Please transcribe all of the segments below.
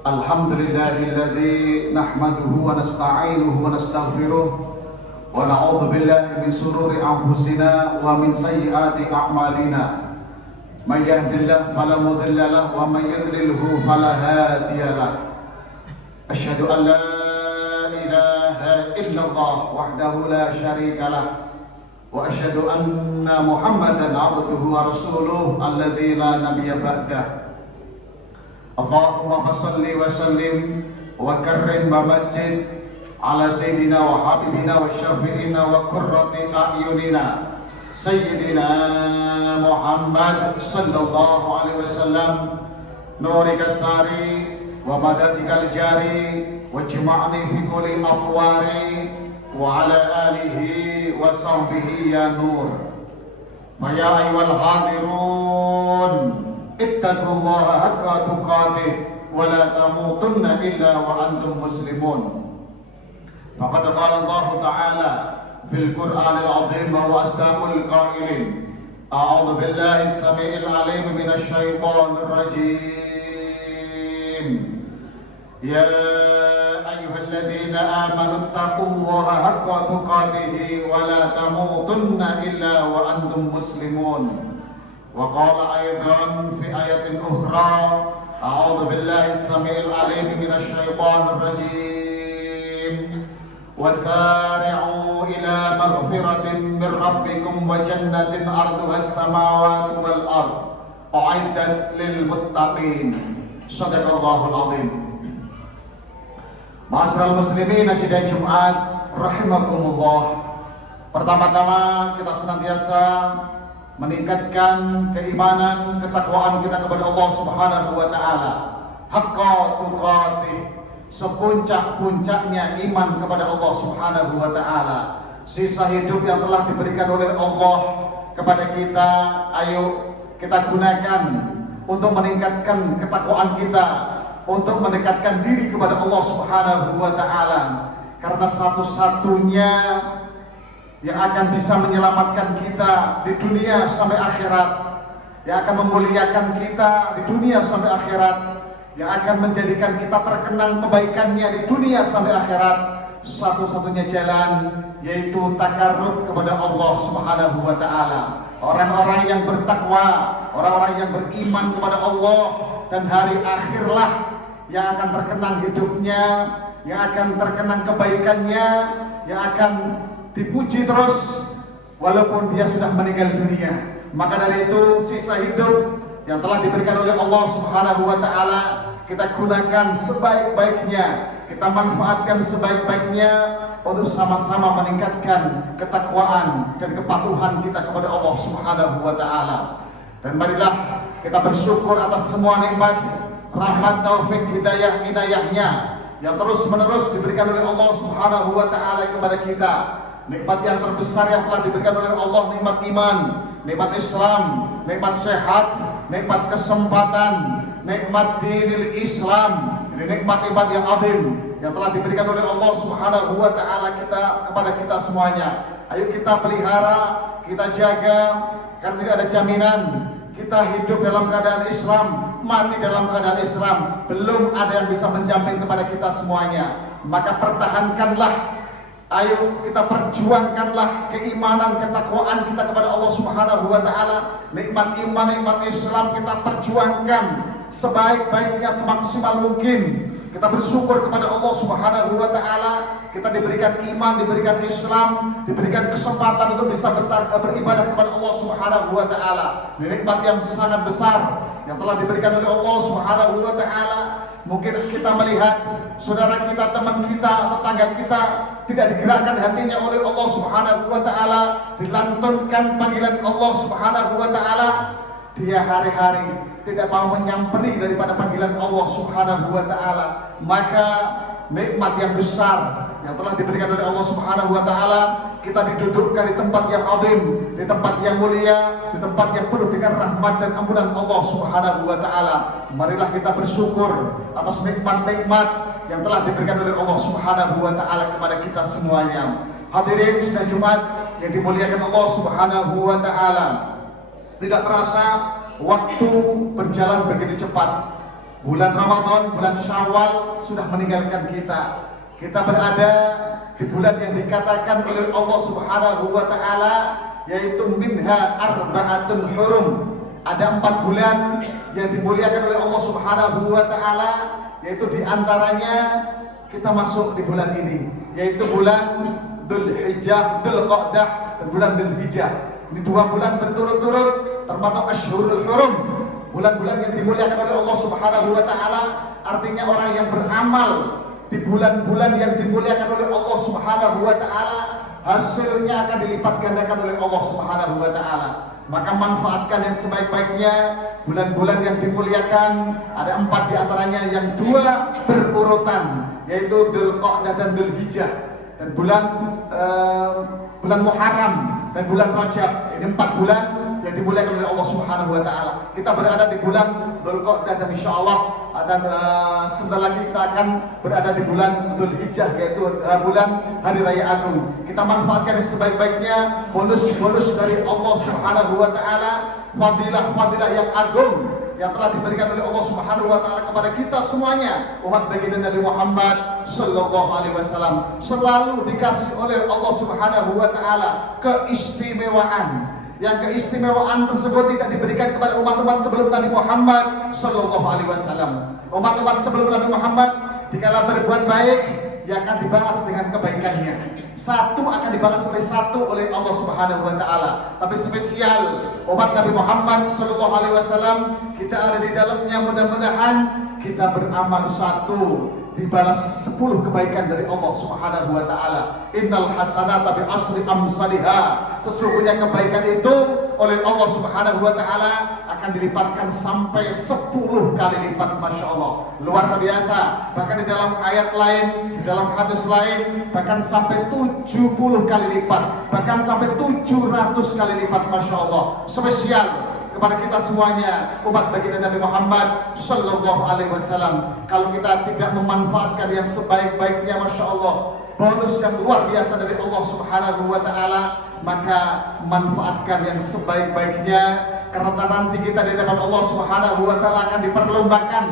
Alhamdulillahilladzi nahmaduhu wa nasta'inuhu wa nastaghfiruh wa na'udzu billahi min shururi anfusina wa min sayyiati a'malina. May yahdihillahu fala mudilla lahu wa may yudlilhu fala hadiya lahu. Asyhadu an la ilaha illallah wahdahu la syarika lahu wa asyhadu anna Muhammadan 'abduhu wa rasuluhu alladzi la nabiyya ba'dahu. Allahumma fassalli wa sallim wa karrim wa majid ala sayyidina wa habibina wa syafi'ina wa qurrati a'yunina sayyidina Muhammad sallallahu alaihi wasallam nurika sari wa madadikal jari wa jima'ni fi kulli aqwari wa ala alihi wa sahbihi ya nur. Ya ayyuhal hadirun ittaqullaha haqqa tuqatih wa la tamutunna illa wa antum muslimun. Faqad qala Allah Ta'ala fil Qur'anil 'azim wa huwa asdaqul qailin. A'udzu billahi as-sami'il 'alim minasy syaithanir rajim. Ya ayyuhalladzina amanu ittaqullaha haqqa tuqatih wa la tamutunna illa wa antum muslimun. وقال أيضا في آية أخرى أعوذ بالله السميع العليم من الشيطان الرجيم وسارعوا إلى مغفرة من ربكم وجنة عرضها السماوات والأرض أعدت للمتقين. صدق الله العظيم. Ma'asyiral muslimin sidang Jumat rahimakumullah. Pertama-tama kita senantiasa meningkatkan keimanan, ketakwaan kita kepada Allah Subhanahu wa taala. Haqqa tuqatih, sepuncak-puncaknya iman kepada Allah Subhanahu wa taala. Sisa hidup yang telah diberikan oleh Allah kepada kita, ayo kita gunakan untuk meningkatkan ketakwaan kita, untuk mendekatkan diri kepada Allah Subhanahu wa taala. Karena satu-satunya yang akan bisa menyelamatkan kita di dunia sampai akhirat, yang akan memuliakan kita di dunia sampai akhirat, yang akan menjadikan kita terkenang kebaikannya di dunia sampai akhirat, satu-satunya jalan yaitu takarrub kepada Allah Subhanahu wa taala. Orang-orang yang bertakwa, orang-orang yang beriman kepada Allah dan hari akhirlah yang akan terkenang hidupnya, yang akan terkenang kebaikannya, yang akan dipuji terus walaupun dia sudah meninggal dunia. Maka dari itu sisa hidup yang telah diberikan oleh Allah Subhanahu wa taala kita gunakan sebaik-baiknya, kita manfaatkan sebaik-baiknya untuk sama-sama meningkatkan ketakwaan dan kepatuhan kita kepada Allah Subhanahu wa taala. Dan marilah kita bersyukur atas semua nikmat, rahmat, taufik, hidayah, inayahnya yang terus-menerus diberikan oleh Allah Subhanahu wa taala kepada kita. Nikmat yang terbesar yang telah diberikan oleh Allah, nikmat iman, nikmat Islam, nikmat sehat, nikmat kesempatan, nikmat dinil Islam. Ini nikmat-nikmat yang azim yang telah diberikan oleh Allah Subhanahu wa taala kepada kita semuanya. Ayo kita pelihara, kita jaga, karena tidak ada jaminan kita hidup dalam keadaan Islam, mati dalam keadaan Islam. Belum ada yang bisa menjamin kepada kita semuanya. Maka pertahankanlah, ayo kita perjuangkanlah keimanan, ketakwaan kita kepada Allah Subhanahu wa taala. Nikmat iman, nikmat Islam kita perjuangkan sebaik-baiknya, semaksimal mungkin. Kita bersyukur kepada Allah Subhanahu wa taala, kita diberikan iman, diberikan Islam, diberikan kesempatan untuk bisa beribadah kepada Allah Subhanahu wa taala. Nikmat yang sangat besar yang telah diberikan oleh Allah Subhanahu wa taala. Mungkin kita melihat saudara kita, teman kita, tetangga kita tidak digerakkan hatinya oleh Allah Subhanahu wa taala, dilantunkan panggilan Allah Subhanahu wa taala, dia hari-hari tidak mau menyamperi daripada panggilan Allah Subhanahu wa taala. Maka nikmat yang besar yang telah diberikan oleh Allah Subhanahu wa taala, kita didudukkan di tempat yang azim, di tempat yang mulia, di tempat yang penuh dengan rahmat dan ampunan Allah Subhanahu wa taala. Marilah kita bersyukur atas nikmat-nikmat yang telah diberikan oleh Allah Subhanahu wa taala kepada kita semuanya. Hadirin sidang Jumat yang dimuliakan Allah Subhanahu wa taala. Tidak terasa waktu berjalan begitu cepat. Bulan Ramadan, bulan Syawal sudah meninggalkan kita. Kita berada di bulan yang dikatakan oleh Allah Subhanahu wa taala, yaitu minha arba'atun hurum. Ada 4 bulan yang dimuliakan oleh Allah Subhanahu wa taala, yaitu diantaranya kita masuk di bulan ini, yaitu bulan Dzulhijjah, Dzulqa'dah, dan bulan Dzulhijjah. Ini 2 bulan berturut-turut termasuk Asyhurul Hurum, bulan-bulan yang dimuliakan oleh Allah Subhanahu wa taala. Artinya orang yang beramal di bulan-bulan yang dimuliakan oleh Allah Subhanahu wa taala, hasilnya akan dilipat gandakan oleh Allah Subhanahu wa taala. Maka manfaatkan yang sebaik-baiknya bulan-bulan yang dimuliakan. Ada 4 diantaranya yang 2 berurutan, yaitu Dzulqa'dah dan Dzulhijjah, dan bulan Muharram dan bulan Rajab. Ini 4 bulan yang dimuliakan oleh Allah Subhanahu wa taala. Kita berada di bulan Dzulqa'dah, dan insyaallah sebentar lagi kita akan berada di bulan Dzulhijjah, yaitu bulan Hari Raya Agung. Kita manfaatkan yang sebaik-baiknya bonus-bonus dari Allah Subhanahu wa taala, fadilah-fadilah yang agung yang telah diberikan oleh Allah Subhanahu wa taala kepada kita semuanya. Umat baginda Nabi Muhammad sallallahu alaihi wasallam selalu dikasih oleh Allah Subhanahu wa taala keistimewaan. Yang keistimewaan tersebut tidak diberikan kepada umat-umat sebelum Nabi Muhammad sallallahu alaihi wasallam. Umat-umat sebelum Nabi Muhammad dikala berbuat baik, ia akan dibalas dengan kebaikannya. Satu akan dibalas oleh satu oleh Allah Subhanahu wa taala. Tapi spesial umat Nabi Muhammad sallallahu alaihi wasallam, kita ada di dalamnya, mudah-mudahan kita beramal satu dibalas 10 kebaikan dari Allah Subhanahu wa taala. Innal hasanata bi asri amsalha. Sesungguhnya kebaikan itu oleh Allah Subhanahu wa taala akan dilipatkan sampai 10 kali lipat. Masya Allah, luar biasa. Bahkan di dalam ayat lain, di dalam hadis lain, bahkan sampai 70 kali lipat, bahkan sampai 700 kali lipat. Masya Allah, spesial kepada kita semuanya, umat baginda Nabi Muhammad sallallahu alaihi wasallam. Kalau kita tidak memanfaatkan yang sebaik-baiknya, Masya Allah, bonus yang luar biasa dari Allah Subhanahu wa taala, maka manfaatkan yang sebaik-baiknya, karena nanti kita di depan Allah Subhanahu wa taala akan diperlombakan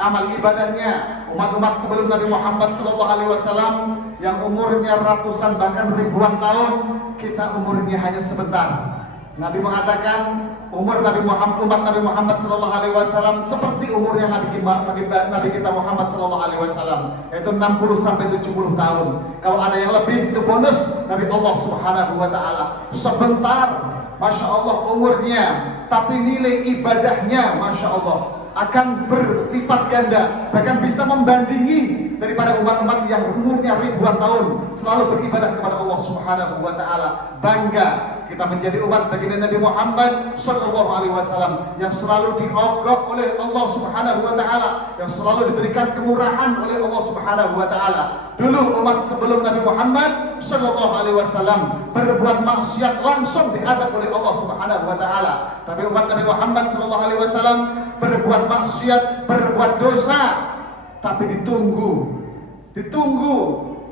amal ibadahnya. Umat-umat sebelum Nabi Muhammad sallallahu alaihi wasallam yang umurnya ratusan bahkan ribuan tahun, kita umurnya hanya sebentar. Nabi mengatakan umur umat Nabi Muhammad sallallahu alaihi wasallam seperti umurnya Nabi kita Muhammad sallallahu alaihi wasallam, yaitu 60 sampai 70 tahun. Kalau ada yang lebih, itu bonus dari Allah Subhanahu wa taala. Sebentar, Masya Allah umurnya, tapi nilai ibadahnya Masya Allah akan berlipat ganda, bahkan bisa membandingi daripada umat-umat yang umurnya ribuan tahun selalu beribadah kepada Allah Subhanahu wa taala. Bangga kita menjadi umat baginda Nabi Muhammad sallallahu alaihi wasallam yang selalu diogok oleh Allah Subhanahu wa taala, yang selalu diberikan kemurahan oleh Allah Subhanahu wa taala. Dulu umat sebelum Nabi Muhammad sallallahu alaihi wasallam berbuat maksiat langsung diadab oleh Allah Subhanahu wa taala. Tapi umat Nabi Muhammad sallallahu alaihi wasallam berbuat maksiat, berbuat dosa, tapi ditunggu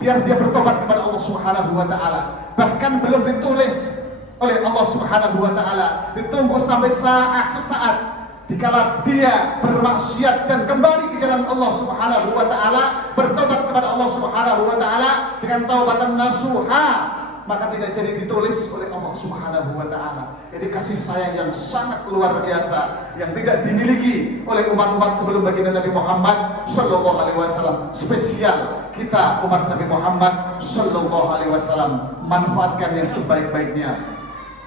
biar dia bertobat kepada Allah Subhanahu wa taala. Bahkan belum ditulis oleh Allah Subhanahu wa taala, ditunggu sampai sesaat dikala dia bermaksiat dan kembali ke jalan Allah Subhanahu wa taala, bertobat kepada Allah Subhanahu wa taala dengan taubatan nasuha, maka tidak jadi ditulis oleh Allah Subhanahu wa taala. Jadi kasih sayang yang sangat luar biasa yang tidak dimiliki oleh umat-umat sebelum baginda Nabi Muhammad sallallahu alaihi wasallam. Spesial kita umat Nabi Muhammad sallallahu alaihi wasallam, manfaatkan yang sebaik-baiknya.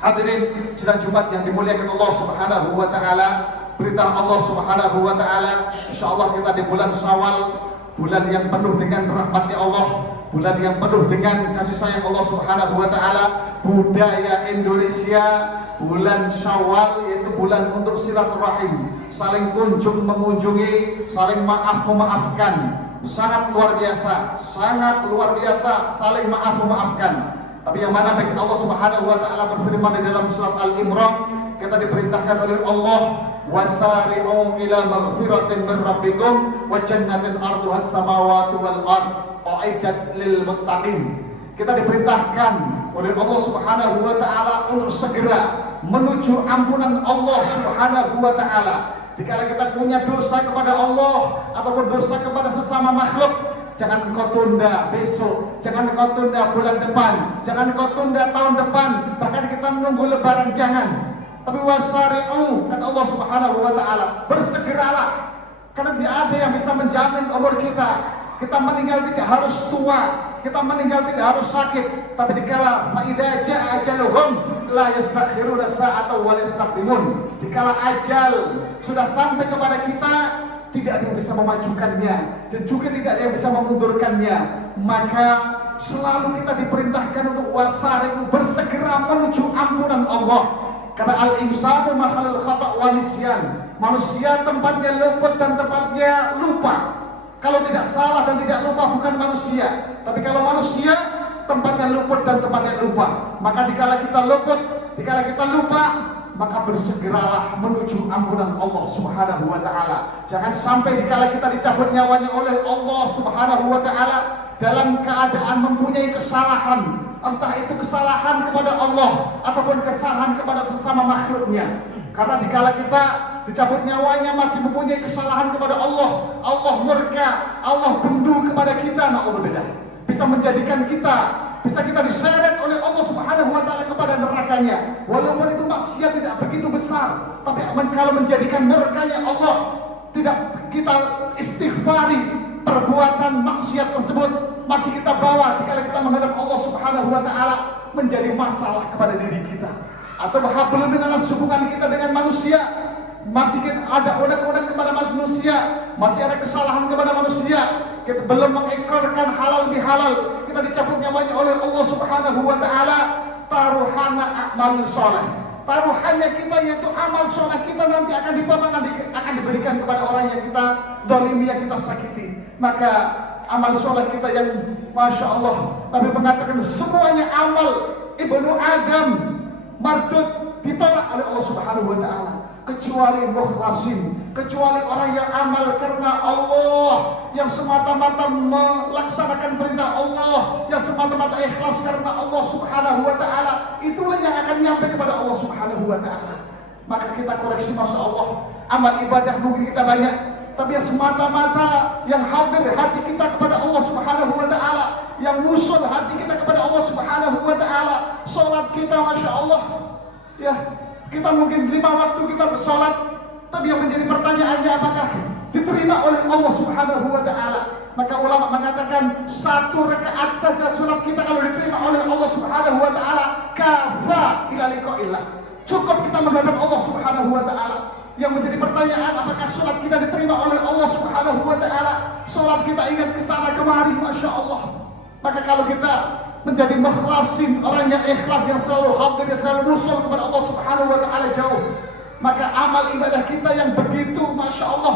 Hadirin sidang Jumat yang dimuliakan Allah Subhanahu wa taala, perintah Allah Subhanahu wa taala, insyaallah kita di bulan Syawal, bulan yang penuh dengan rahmatnya Allah, bulan yang penuh dengan kasih sayang Allah Subhanahu wa taala. Budaya Indonesia, bulan Syawal yaitu bulan untuk silaturahim, saling kunjung mengunjungi, saling maaf memaafkan. Sangat luar biasa, saling maaf memaafkan. Tapi yang mana bagi Allah Subhanahu wa taala berfirman di dalam surat Al-Imran, kita diperintahkan oleh Allah, wasari'u ila maghfiratin min rabbikum wa jannatin arduha as-samawati wal ard u'iddat lil muttaqin. Kita diperintahkan oleh Allah Subhanahu wa taala untuk segera menuju ampunan Allah Subhanahu wa taala. Dikala kita punya dosa kepada Allah ataupun dosa kepada sesama makhluk, jangan engkau tunda besok, jangan engkau tunda bulan depan, jangan engkau tunda tahun depan, bahkan kita menunggu lebaran jangan. Tapi wasari'u, kata Allah Subhanahu wa taala, bersegeralah. Karena tidak ada yang bisa menjamin umur kita. Kita meninggal tidak harus tua, kita meninggal tidak harus sakit, tapi dikala fa idza jaa ajaluhum la yastakhiruna sa'atan wa la yastaqdimun. Dikala ajal sudah sampai kepada kita, tidak ada yang bisa memajukannya dan juga tidak ada yang bisa memundurkannya. Maka selalu kita diperintahkan untuk wasari'u, bersegera menuju ampunan Allah. Karena al-insanu makhlul khata' wa nisyan. Manusia tempatnya luput dan tempatnya lupa. Kalau tidak salah dan tidak lupa bukan manusia, tapi kalau manusia tempatnya luput dan tempatnya lupa. Maka dikala kita luput, dikala kita lupa, maka bersegeralah menuju ampunan Allah Subhanahu wa taala. Jangan sampai dikala kita dicabut nyawanya oleh Allah Subhanahu wa taala dalam keadaan mempunyai kesalahan, entah itu kesalahan kepada Allah ataupun kesalahan kepada sesama makhluknya. Karena dikala kita dicabut nyawanya masih mempunyai kesalahan kepada Allah, Allah murka, Allah bendu kepada kita, na'udzubillah, bisa menjadikan kita, bisa kita diseret oleh Allah Subhanahu wa taala kepada nerakanya. Walaupun itu maksiat tidak begitu besar, tapi kalau menjadikan murkanya Allah, tidak kita istighfari perbuatan maksiat tersebut, masih kita bawa dikala kita menghadap Allah Subhanahu wa taala, menjadi masalah kepada diri kita. Atau belum dengan hubungan kita dengan manusia, masih ada unek-unek kepada manusia, masih ada kesalahan kepada manusia, kita belum mengikrarkan halal bihalal, kita dicabut nyawanya oleh Allah Subhanahu wa taala. Taruhana amal soleh, taruhannya kita yaitu amal soleh kita nanti akan dipotong, akan diberikan kepada orang yang kita zalimi, yang kita sakiti. Maka amal soleh kita yang Masya Allah, tapi mengatakan semuanya amal ibnu Adam mardud, ditolak oleh Allah Subhanahu wa taala, kecuali mukhlasin, kecuali orang yang amal karena Allah, yang semata-mata melaksanakan perintah Allah, yang semata-mata ikhlas karena Allah Subhanahu wa taala, itulah yang akan nyampe kepada Allah Subhanahu wa taala. Maka kita koreksi, Masya Allah, amal ibadah mungkin kita banyak, tapi yang semata-mata yang hadir hati kita kepada Allah Subhanahu wa taala, yang musul hati kita kepada Allah Subhanahu wa taala, salat kita Masya Allah, ya, kita mungkin 5 waktu kita bersalat, tapi yang menjadi pertanyaannya apakah diterima oleh Allah Subhanahu wa taala? Maka ulama mengatakan 1 rakaat saja salat kita kalau diterima oleh Allah Subhanahu wa taala, kafa ila liqa'illah, cukup kita menghadap Allah Subhanahu wa taala. Yang menjadi pertanyaan, apakah salat kita diterima oleh Allah Subhanahu wa taala? Salat kita ingat ke sana kemari, Masya Allah. Maka kalau kita menjadi mukhlasin, orang yang ikhlas, yang selalu hadir, yang selalu musul kepada Allah Subhanahu wa taala jauh, maka amal ibadah kita yang begitu Masya Allah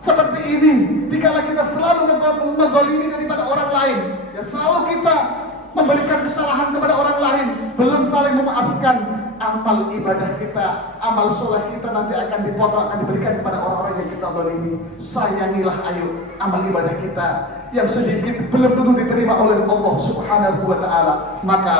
seperti ini, dikala kita selalu menzalimi daripada orang lain, ya selalu kita memberikan kesalahan kepada orang lain, belum saling memaafkan, amal ibadah kita, amal soleh kita nanti akan dipotong, akan diberikan kepada orang-orang yang kita zalimi. Sayangilah ayo amal ibadah kita yang sedikit belum tentu diterima oleh Allah Subhanahu wa taala. Maka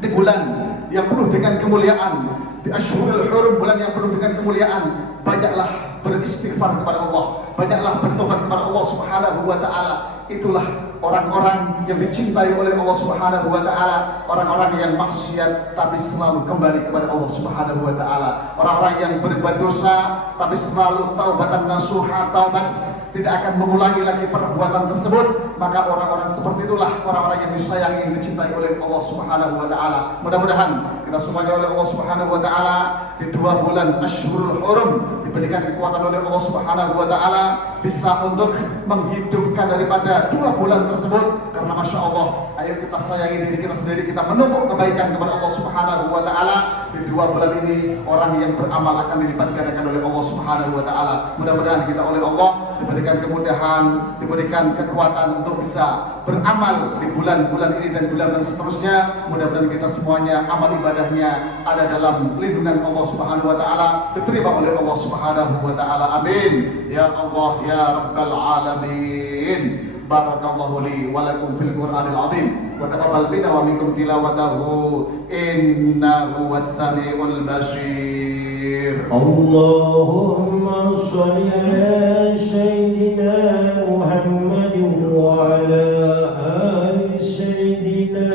di bulan yang penuh dengan kemuliaan, di Ashhurul Hurum, bulan yang penuh dengan kemuliaan, banyaklah beristighfar kepada Allah, banyaklah bertobat kepada Allah Subhanahu wa taala. Itulah orang-orang yang dicintai oleh Allah Subhanahu wa taala, orang-orang yang maksiat tapi selalu kembali kepada Allah Subhanahu wa taala, orang-orang yang berbuat dosa tapi selalu taubatan nasuha, taubat, tidak akan mengulangi lagi perbuatan tersebut. Maka orang-orang seperti itulah orang-orang yang disayangi, yang dicintai oleh Allah Subhanahu wa taala. Mudah-mudahan kita semuanya oleh Allah Subhanahu wa taala di 2 bulan Ashhurul Hurum diberikan kekuatan oleh Allah Subhanahu wa taala bisa untuk menghidupkan daripada 2 bulan tersebut. Karena Masya Allah, ayo kita sayangi diri kita sendiri, kita menumpuk kebaikan kepada Allah Subhanahu wa taala. Di 2 bulan ini orang yang beramal akan dilipat gandakan oleh Allah Subhanahu wa taala. Mudah-mudahan kita oleh Allah diberikan kemudahan, diberikan kekuatan untuk bisa beramal di bulan-bulan ini dan bulan seterusnya. Mudah-mudahan kita semuanya amal ibadahnya ada dalam lindungan Allah Subhanahu wa taala, diterima oleh Allah Subhanahu wa taala. Amin ya Allah ya rabbal alamin. Barakallahu li wa lakum fil Qur'anil azim wa taqabbal minna wa minkum tilawatahu innahu was-sami'ul basir. Allahumma sholli ala Sayyidina Muhammad wa ala ali Sayyidina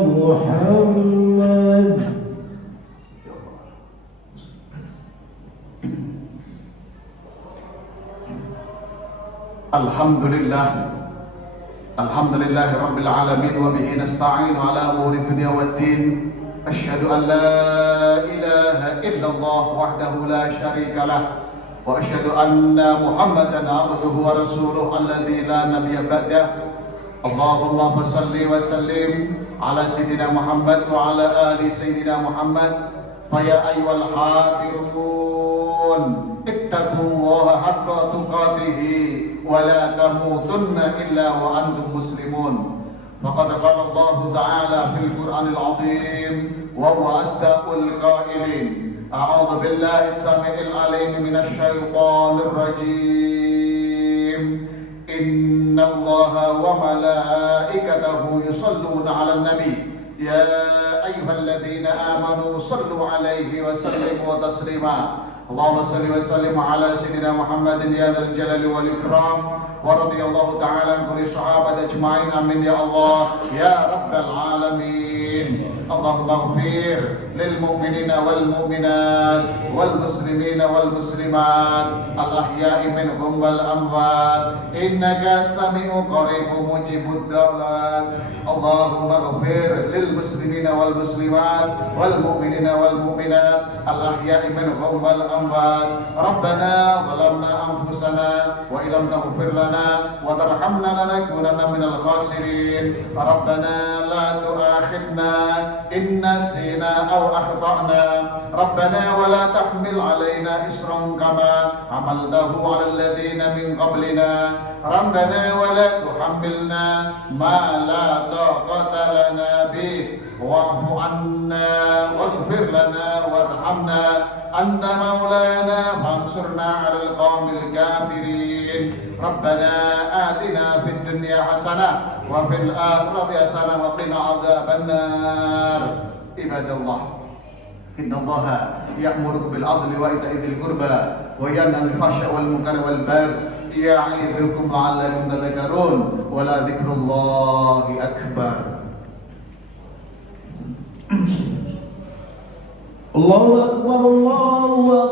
Muhammad. Alhamdulillah Rabbil Alamin wa bihi nasta'in ala umuri dunya waddin. Asyhadu an la ilaha illallah wahdahu la syarika lah wa asyhadu anna Muhammadan abduhu wa rasuluh alladzi la nabiyya ba'dah. Allahumma fassalli wa sallim ala Sayyidina Muhammad wa ala ali Sayyidina Muhammad. Faya ayyuhal hadirun ittaqullaha haqqa tuqatih ولا تموتن إلا وأنتم مسلمون فقد قال الله تعالى في القرآن العظيم وهو أصدق القائلين أعوذ بالله السميع العليم من الشيطان الرجيم إن الله وملائكته يصلون على النبي يا أيها الذين آمنوا صلوا عليه وسلموا تسليما اللهم صل وسلم على سيدنا محمد يا ذا الجلال والإكرام ورضي الله تعالى عن كل الصحابة أجمعين آمين يا الله يا رب العالمين اللهم اغفر للمؤمنين والمؤمنات والمسلمين والمسلمات الأحياء منهم والأموات إنك سميع قريب مجيب الدعوات اللهم اغفر للمسلمين والمسلمات والمؤمنين والمؤمنات الأحياء منهم والأموات ربنا ظلمنا أنفسنا وإن لم تغفر لنا وترحمنا لنكونن من الخاسرين ربنا لا تؤاخذنا إن نسينا أو أخطأنا ربنا ولا تحمل علينا إصرا كما حملته على الذين من قبلنا ربنا ولا تحملنا ما لا طاقة لنا به واعف عنا واغفر لنا وارحمنا أنت مولانا فانصرنا على القوم الكافرين ربنا آتنا في الدنيا حسنة وفي الآخرة حسنة وقنا عذاب النار عباد الله إن الله يأمركم بالعدل وإيتاء ذي القربى وينهى عن الفحشاء والمنكر والبغي يعظكم لعلكم تذكرون ولذكر الله أكبر. Allahu Akbar, Allahu Akbar.